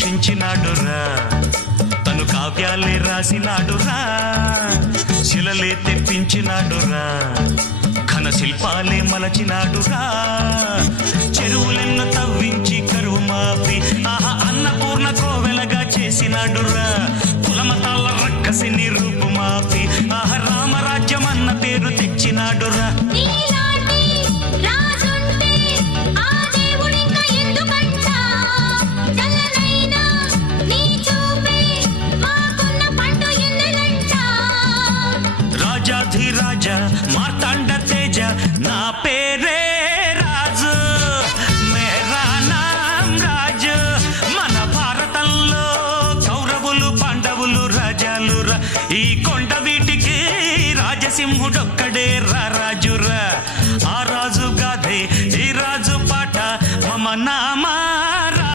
పోషించినాడురా, తను కావ్యాలే రాసినాడురా, శిలలే తెప్పించినాడురా, ఘన శిల్పాలే మలచినాడురా, చెరువులెన్న తవ్వించి కరువు మాపి ఆహా అన్నపూర్ణ కోవెలగా చేసినాడురా, కులమతాల రక్కసిని రూపు మాపి